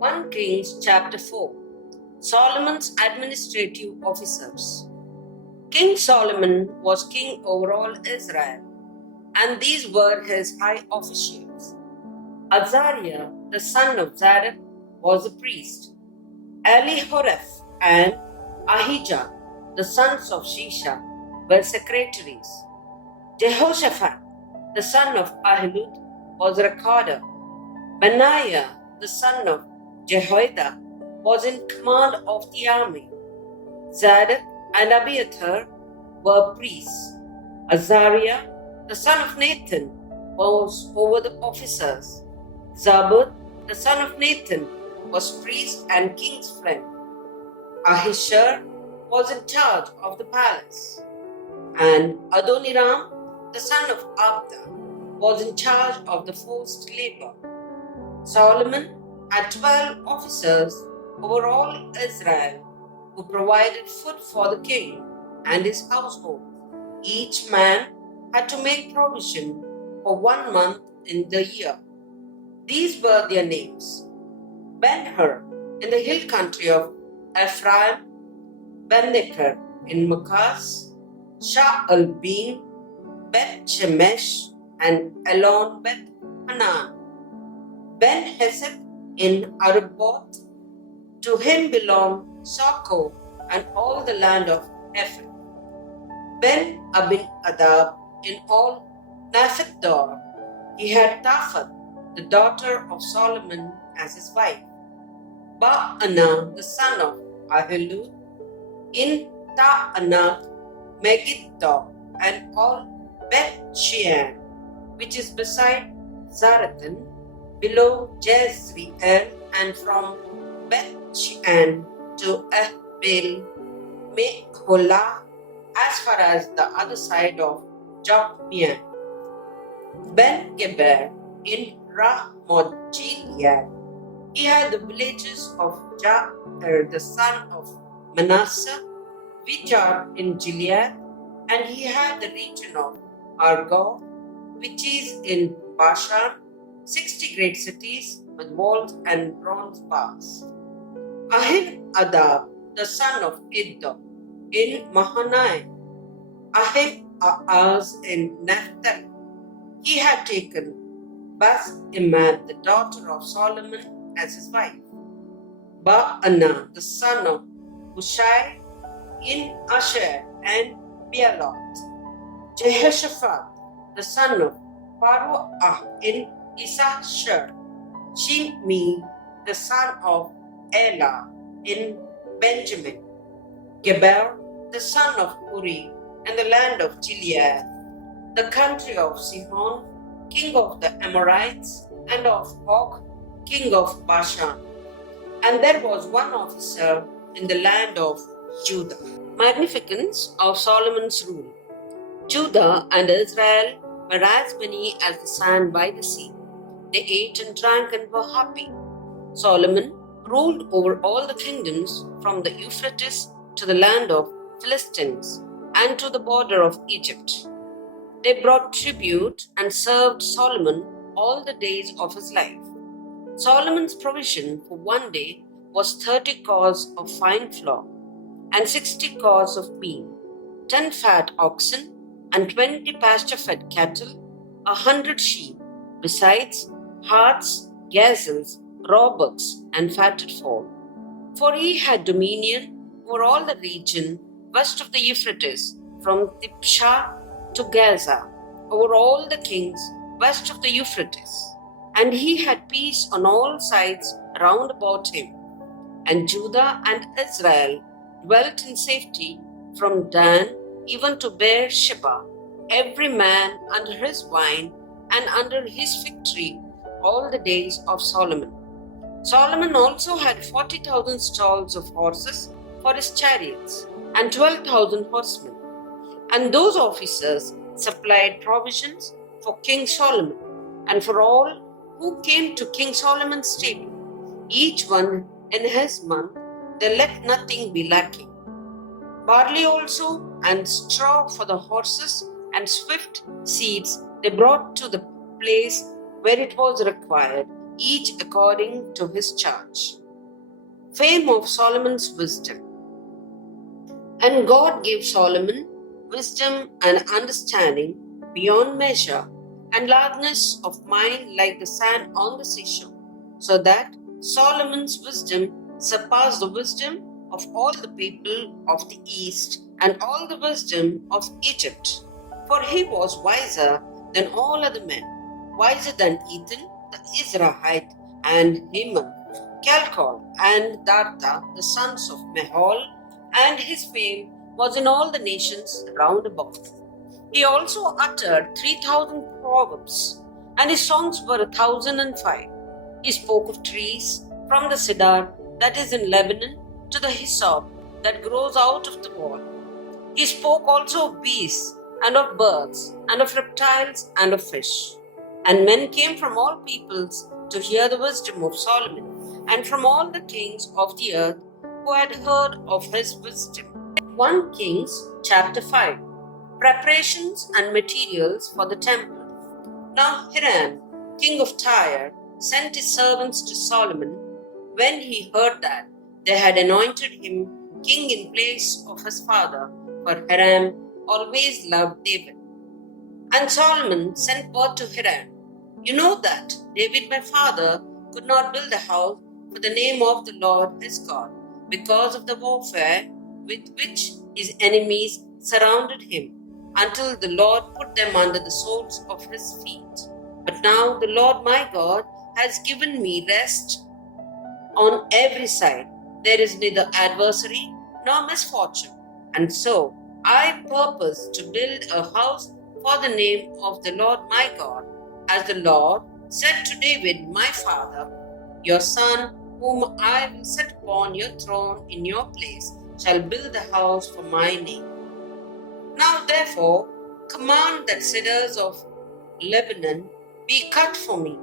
1 Kings chapter 4. Solomon's administrative officers. King Solomon was king over all Israel, and these were his high officials. Azariah, the son of Zadok, was a priest. Elihoreph and Ahijah, the sons of Shisha, were secretaries. Jehoshaphat, the son of Ahilud, was a recorder. Benaiah, the son of Jehoiada, was in command of the army. Zadok and Abiathar were priests. Azariah, the son of Nathan, was over the officers. Zabud, the son of Nathan, was priest and king's friend. Ahishar was in charge of the palace. And Adoniram, the son of Abda, was in charge of the forced labor. Solomon had 12 officers over all Israel who provided food for the king and his household. Each man had to make provision for 1 month in the year. These were their names: Ben-Hur in the hill country of Ephraim, Ben-Neker in Makas, Sha'al-Beam, Beth-Shemesh, and Elon Beth-Hanan. Ben-Hesed in Arboth. To him belonged Soko and all the land of Ephraim. Ben-Abin-Adab in all Naphtali. He had Taphath, the daughter of Solomon, as his wife. Ba'anah, the son of Ahilud, in Ta'anach, Megiddo, and all Beth-Shean, which is beside Zarethan, below Jezreel, and from Beth-Shean to Ahbel Meholah, as far as the other side of Jokmeam. Ben-Geber in Ramoth Gilead. He had the villages of Jair, the son of Manasseh, which are in Gilead, and he had the region of Argob, which is in Bashan, 60 great cities with walls and bronze bars. Ahim-Adab, the son of Iddo, in Mahanaim. Ahim-Aaz in Naphtali. He had taken Bas-Imad, the daughter of Solomon, as his wife. Ba'anah, the son of Hushai, in Asher and Bealoth. Jehoshaphat, the son of Paruah, in Issachar. Shimei, the son of Elah, in Benjamin. Geber, the son of Uri, in the land of Gilead, the country of Sihon, king of the Amorites, and of Og, king of Bashan. And there was one officer in the land of Judah. Magnificence of Solomon's rule. Judah and Israel were as many as the sand by the sea. They ate and drank and were happy. Solomon ruled over all the kingdoms from the Euphrates to the land of Philistines and to the border of Egypt. They brought tribute and served Solomon all the days of his life. Solomon's provision for 1 day was 30 cors of fine flour and 60 cors of meal, 10 fat oxen and 20 pasture-fed cattle, 100 sheep, besides harts, gazelles, roebucks, and fatted fowl. For he had dominion over all the region west of the Euphrates, from Tipshah to Gaza, over all the kings west of the Euphrates. And he had peace on all sides round about him. And Judah and Israel dwelt in safety from Dan even to Beersheba, every man under his vine and under his fig tree, all the days of Solomon. Solomon also had 40,000 stalls of horses for his chariots, and 12,000 horsemen. And those officers supplied provisions for King Solomon, and for all who came to King Solomon's stable. Each one in his month, they let nothing be lacking. Barley also, and straw for the horses, and swift seeds they brought to the place where it was required, each according to his charge. Fame of Solomon's wisdom. And God gave Solomon wisdom and understanding beyond measure, and largeness of mind like the sand on the seashore, so that Solomon's wisdom surpassed the wisdom of all the people of the east and all the wisdom of Egypt. For he was wiser than all other men, wiser than Ethan the Israelite, and Heman, Calcol, and Darda, the sons of Mahol, and his fame was in all the nations round about. He also uttered 3,000 proverbs, and his songs were 1,005. He spoke of trees, from the cedar that is in Lebanon to the hyssop that grows out of the wall. He spoke also of beasts, and of birds, and of reptiles, and of fish. And men came from all peoples to hear the wisdom of Solomon, and from all the kings of the earth who had heard of his wisdom. 1 Kings chapter 5. Preparations and materials for the temple. Now Hiram, king of Tyre, sent his servants to Solomon when he heard that they had anointed him king in place of his father, for Hiram always loved David. And Solomon sent word to Hiram, "You know that David my father could not build a house for the name of the Lord his God, because of the warfare with which his enemies surrounded him, until the Lord put them under the soles of his feet. But now the Lord my God has given me rest on every side. There is neither adversary nor misfortune. And so I purpose to build a house for the name of the Lord my God, as the Lord said to David my father, your son, whom I will set upon your throne in your place, shall build the house for my name. Now therefore command that cedars of Lebanon be cut for me,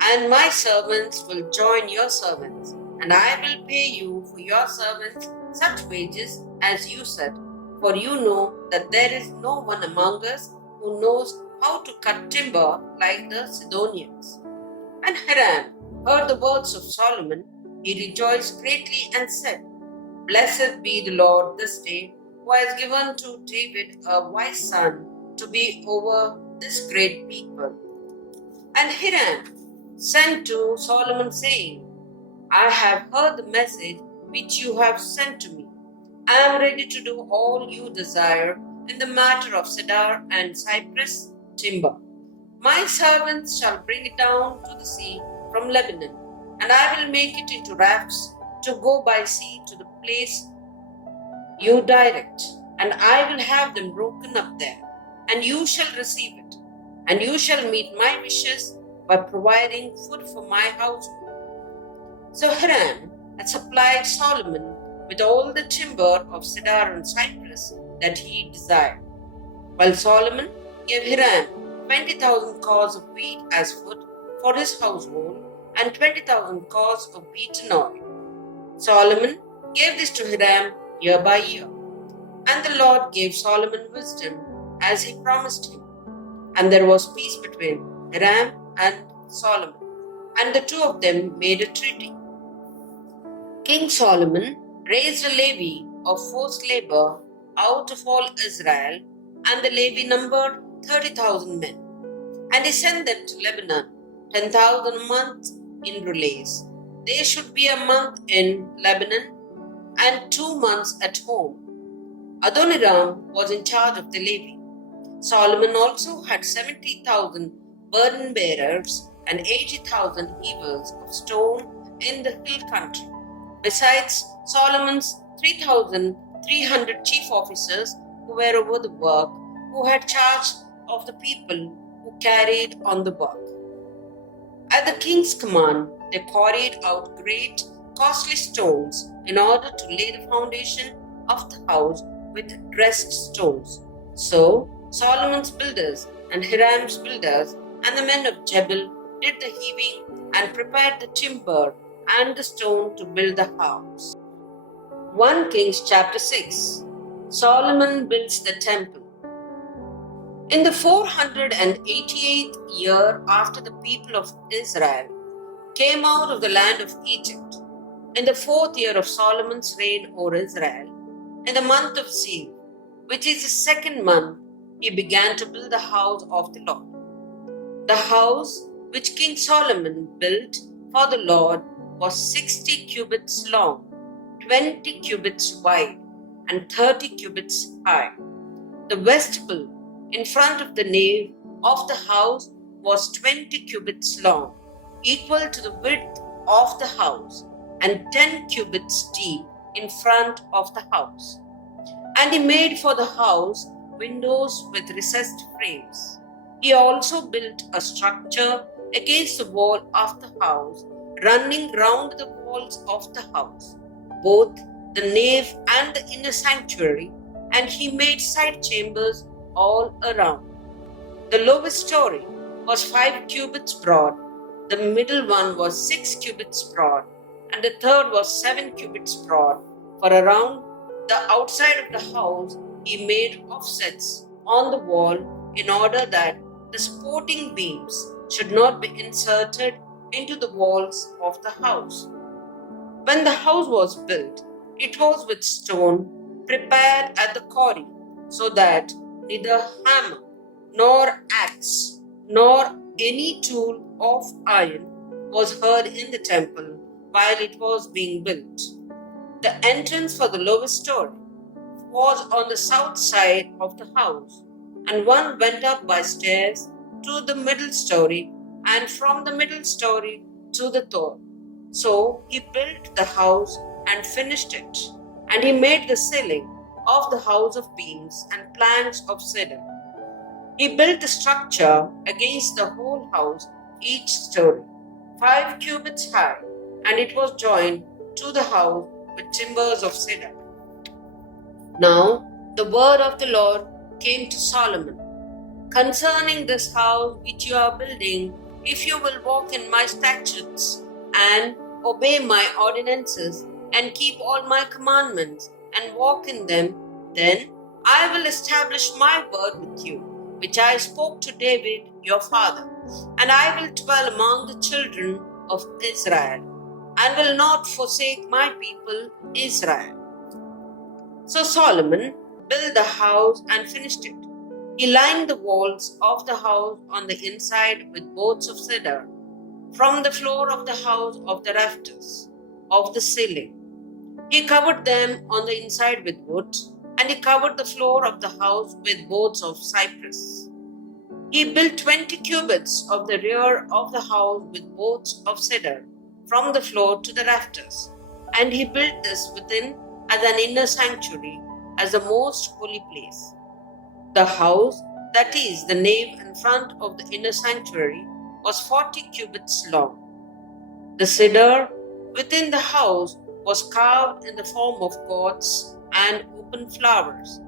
and my servants will join your servants, and I will pay you for your servants such wages as you said, for you know that there is no one among us who knows how to cut timber like the Sidonians." And Hiram heard the words of Solomon. He rejoiced greatly and said, "Blessed be the Lord this day, who has given to David a wise son to be over this great people." And Hiram sent to Solomon, saying, "I have heard the message which you have sent to me. I am ready to do all you desire in the matter of cedar and cypress timber. My servants shall bring it down to the sea from Lebanon, and I will make it into rafts to go by sea to the place you direct, and I will have them broken up there, and you shall receive it, and you shall meet my wishes by providing food for my household." So Hiram had supplied Solomon with all the timber of cedar and cypress that he desired, while Solomon gave Hiram 20,000 cors of wheat as food for his household, and 20,000 cors of beaten oil. Solomon gave this to Hiram year by year. And the Lord gave Solomon wisdom as he promised him. And there was peace between Hiram and Solomon, and the two of them made a treaty. King Solomon raised a levy of forced labor out of all Israel, and the levy numbered 30,000 men. And he sent them to Lebanon, 10,000 a month in relays. They should be a month in Lebanon and 2 months at home. Adoniram was in charge of the levy. Solomon also had 70,000 burden bearers and 80,000 heavers of stone in the hill country. Besides Solomon's 3,300 chief officers who were over the work, who had charge of the people who carried on the work. At the king's command, they quarried out great, costly stones in order to lay the foundation of the house with dressed stones. So Solomon's builders and Hiram's builders and the men of Jebel did the heaving and prepared the timber and the stone to build the house. 1 Kings chapter 6. Solomon builds the temple. In the 488th year after the people of Israel came out of the land of Egypt in the 4th year of Solomon's reign over Israel, in the month of Ziv, which is the 2nd month, he began to build the house of the Lord. The house which King Solomon built for the Lord was 60 cubits long, 20 cubits wide, and 30 cubits high. The vestibule in front of the nave of the house was 20 cubits long, equal to the width of the house, and 10 cubits deep in front of the house. And he made for the house windows with recessed frames. He also built a structure against the wall of the house, running round the walls of the house, both the nave and the inner sanctuary, and he made side chambers all around. The lowest story was 5 cubits broad, the middle one was 6 cubits broad, and the third was 7 cubits broad. For around the outside of the house he made offsets on the wall in order that the supporting beams should not be inserted into the walls of the house. When the house was built, it was with stone prepared at the quarry, so that neither hammer nor axe nor any tool of iron was heard in the temple while it was being built. The entrance for the lowest story was on the south side of the house, and one went up by stairs to the middle story, and from the middle story to the third. So he built the house and finished it, and he made the ceiling of the house of beams and planks of cedar. He built the structure against the whole house, each story 5 cubits high, and it was joined to the house with timbers of cedar. Now the word of the Lord came to Solomon. Concerning this house which you are building, if you will walk in my statutes and obey my ordinances and keep all my commandments and walk in them, then I will establish my word with you, which I spoke to David your father, and I will dwell among the children of Israel, and will not forsake my people Israel. So Solomon built the house and finished it. He lined the walls of the house on the inside with boards of cedar, from the floor of the house of the rafters of the ceiling. He covered them on the inside with wood, and he covered the floor of the house with boards of cypress. He built 20 cubits of the rear of the house with boards of cedar, from the floor to the rafters, and he built this within as an inner sanctuary, as the most holy place. The house, that is, the nave in front of the inner sanctuary, was 40 cubits long. The cedar within the house was carved in the form of gourds and open flowers.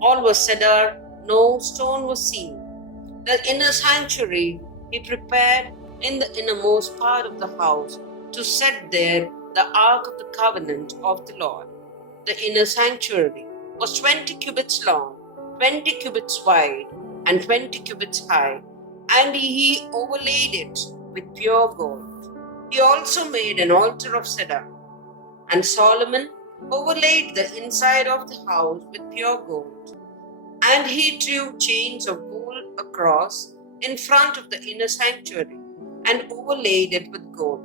All was cedar, no stone was seen. The inner sanctuary he prepared in the innermost part of the house to set there the ark of the covenant of the Lord. The inner sanctuary was 20 cubits long, 20 cubits wide, and 20 cubits high, and he overlaid it with pure gold. He also made an altar of cedar. And Solomon overlaid the inside of the house with pure gold. And he drew chains of gold across in front of the inner sanctuary and overlaid it with gold.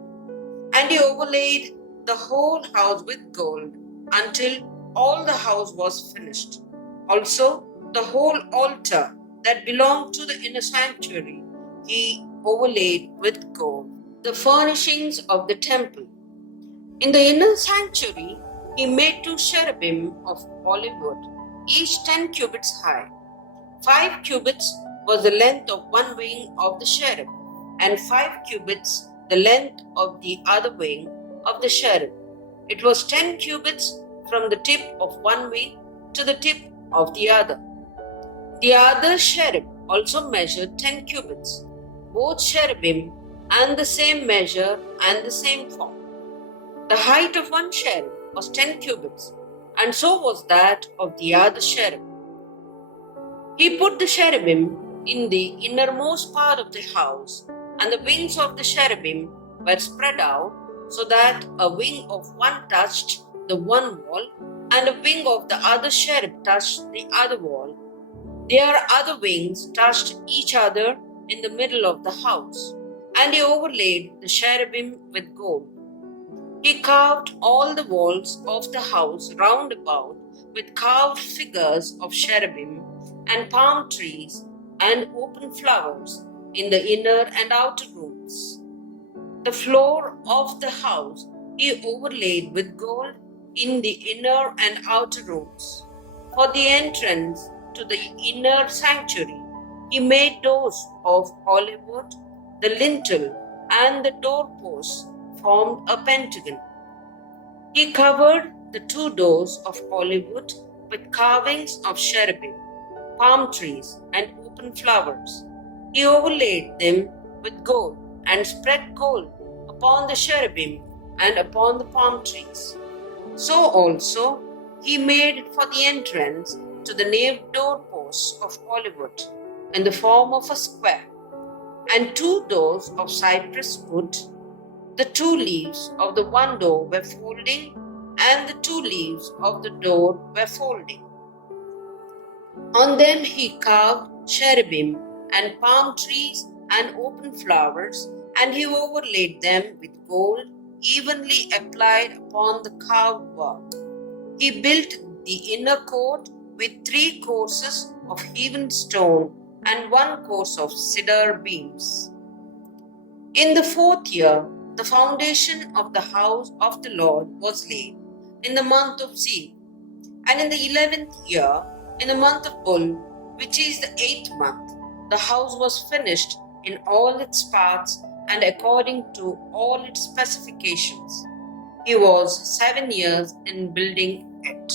And he overlaid the whole house with gold until all the house was finished. Also, the whole altar that belonged to the inner sanctuary he overlaid with gold. The furnishings of the temple. In the inner sanctuary, he made 2 cherubim of olive wood, each 10 cubits high. 5 cubits was the length of one wing of the cherub, and 5 cubits the length of the other wing of the cherub. It was 10 cubits from the tip of one wing to the tip of the other. The other cherub also measured 10 cubits, both cherubim and the same measure and the same form. The height of one cherub was 10 cubits, and so was that of the other cherub. He put the cherubim in the innermost part of the house, and the wings of the cherubim were spread out so that a wing of one touched the one wall and a wing of the other cherub touched the other wall. Their other wings touched each other in the middle of the house, and he overlaid the cherubim with gold. He carved all the walls of the house round about with carved figures of cherubim and palm trees and open flowers in the inner and outer rooms. The floor of the house he overlaid with gold in the inner and outer rooms. For the entrance to the inner sanctuary, he made doors of olive wood. The lintel and the doorposts formed a pentagon. He covered the two doors of olive wood with carvings of cherubim, palm trees, and open flowers. He overlaid them with gold and spread gold upon the cherubim and upon the palm trees. So also he made for the entrance to the nave doorposts of olive wood in the form of a square, and two doors of cypress wood. The two leaves of the one door were folding, and the two leaves of the door were folding. On them he carved cherubim and palm trees and open flowers, and he overlaid them with gold evenly applied upon the carved work. He built the inner court with 3 courses of hewn stone and 1 course of cedar beams. In the 4th year, the foundation of the house of the Lord was laid in the month of Ziv, and in the 11th year, in the month of Bul, which is the 8th month, the house was finished in all its parts and according to all its specifications. He was 7 years in building it.